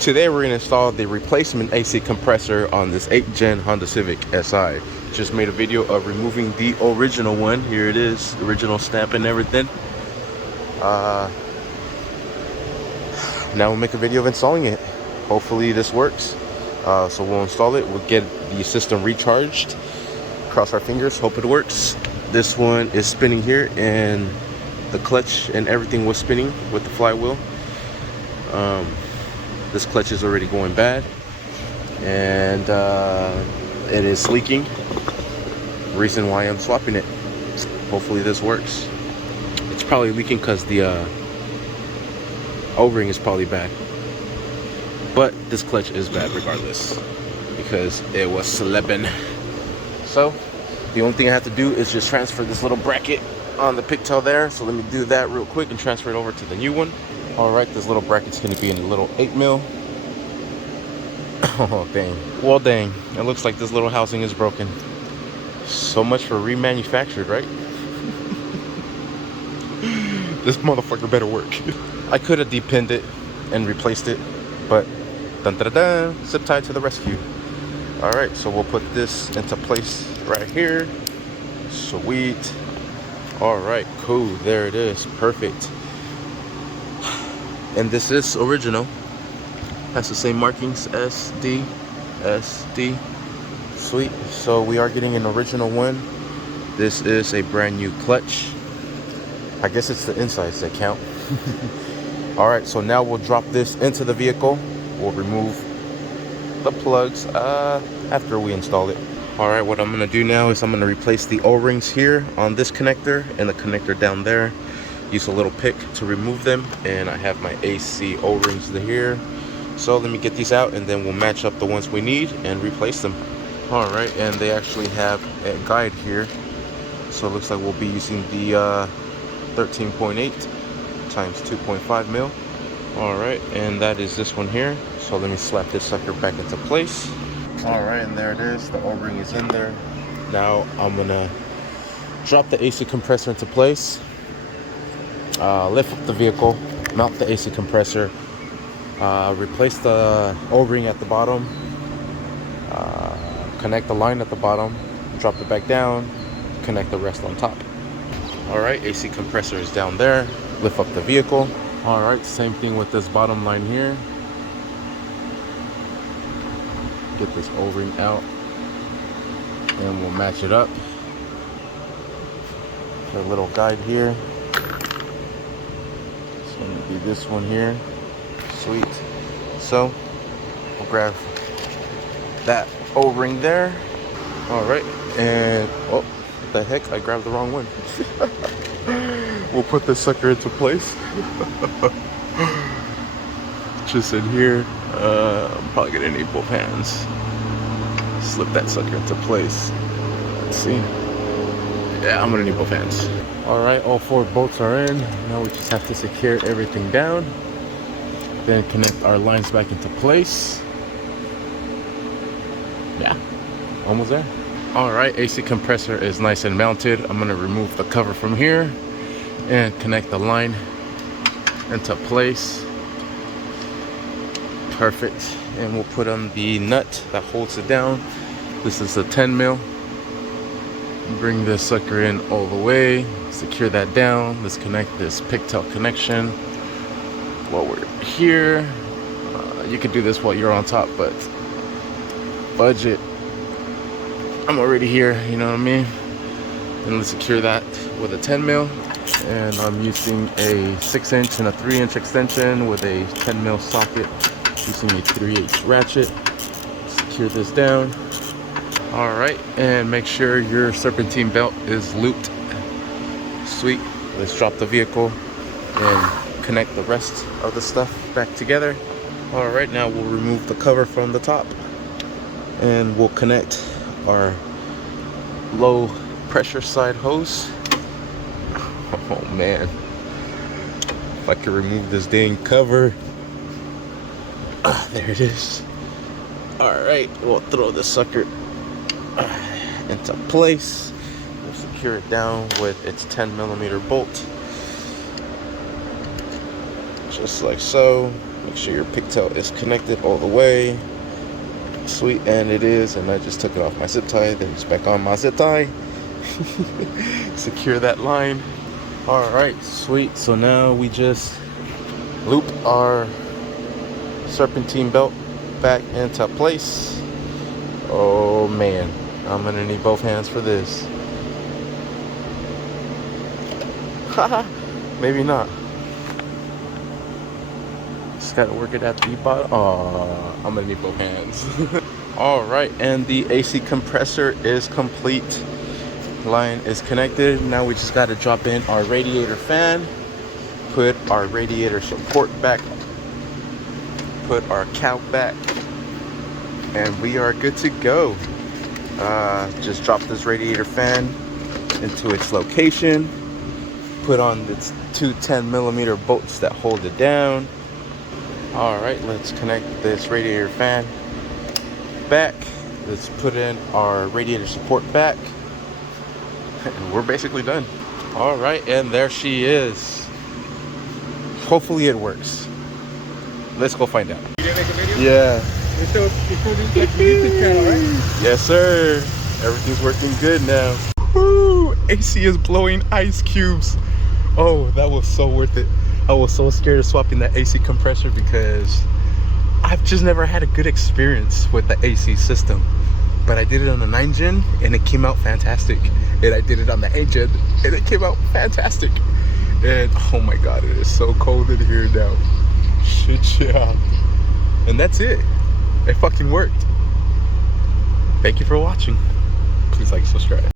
Today we're going to install the replacement AC compressor on this 8th gen Honda Civic Si. Just made a video of removing the original one. Here it is, original stamp and everything. Now we'll make a video of installing it. Hopefully this works. So we'll install it, we'll get the system recharged. Cross our fingers, hope it works. This one is spinning here and the clutch and everything was spinning with the flywheel. This clutch is already going bad and it is leaking. Reason why I'm swapping it. Hopefully this works. It's probably leaking because the O-ring is probably bad, but this clutch is bad regardless because it was slipping. So the only thing I have to do is just transfer this little bracket on the pigtail there. So let me do that real quick and transfer it over to the new one. All right, this little bracket's going to be in a little 8 mil. Oh dang, well dang, it looks like this little housing is broken. So much for remanufactured, right? This motherfucker better work. I could have depinned it and replaced it, but dun dun dun, zip tie to the rescue. All right, so we'll put this into place right here. Sweet. All right, cool, there it is, perfect. And this is original, has the same markings, SD. Sweet. So we are getting an original one. This is a brand new clutch. I guess it's the insides that count. All right, so now we'll drop this into the vehicle. We'll remove the plugs after we install it. All right, what I'm gonna do now is I'm gonna replace the O-rings here on this connector and the connector down there. Use a little pick to remove them, and I have my AC O-rings here. So let me get these out and then we'll match up the ones we need and replace them. All right, and they actually have a guide here. So it looks like we'll be using the 13.8 times 2.5 mil. All right, and that is this one here. So let me slap this sucker back into place. All right, and there it is. The O-ring is in there. Now I'm gonna drop the AC compressor into place. Lift up the vehicle, mount the AC compressor, replace the O-ring at the bottom, connect the line at the bottom, drop it back down, connect the rest on top. All right, AC compressor is down there. Lift up the vehicle. All right, same thing with this bottom line here. Get this O-ring out and we'll match it up. Put a little guide here. It's going to be this one here. Sweet. So we'll grab that O-ring there. All right, and oh, what the heck, I grabbed the wrong one. We'll put this sucker into place. Just in here. I'm probably gonna need both hands. Slip that sucker into place. Let's see. Yeah, I'm gonna need both hands. All right, all 4 bolts are in. Now we just have to secure everything down. Then connect our lines back into place. Yeah, almost there. All right, AC compressor is nice and mounted. I'm gonna remove the cover from here and connect the line into place. Perfect. And we'll put on the nut that holds it down. This is a 10 mil. Bring this sucker in all the way, secure that down. Let's connect this pigtail connection while we're here. You could do this while you're on top, but budget. I'm already here, you know what I mean? And let's secure that with a 10 mil. And I'm using a 6-inch and a 3-inch extension with a 10 mil socket, using a 3/8 ratchet. Secure this down. All right, and make sure your serpentine belt is looped. Sweet. Let's drop the vehicle and connect the rest of the stuff back together. All right, now we'll remove the cover from the top and we'll connect our low pressure side hose. Oh man, if I could remove this dang cover. There it is. All right, we'll throw this sucker into place. We'll secure it down with its 10mm bolt, just like so. Make sure your pigtail is connected all the way. Sweet, and it is. And I just took it off my zip tie, then it's back on my zip tie. Secure that line. All right, sweet. So now we just loop our serpentine belt back into place. Oh man, I'm gonna need both hands for this. Haha, maybe not. Just gotta work it at the bottom. Oh, I'm gonna need both hands. All right, and the AC compressor is complete. Line is connected. Now we just gotta drop in our radiator fan, put our radiator support back, put our cowl back, and we are good to go. Just drop this radiator fan into its location, put on the two 10mm bolts that hold it down. All right, let's connect this radiator fan back. Let's put in our radiator support back, and we're basically done. All right, and there she is. Hopefully it works. Let's go find out. You didn't make a video? Yeah. It's still like YouTube channel, right? Yes, sir. Everything's working good now. Woo! AC is blowing ice cubes. Oh, that was so worth it. I was so scared of swapping that AC compressor because I've just never had a good experience with the AC system. But I did it on the 9 gen and it came out fantastic. And I did it on the 8 gen and it came out fantastic. And oh my god, it is so cold in here now. Shit, yeah. And that's it. It fucking worked. Thank you for watching. Please like, subscribe.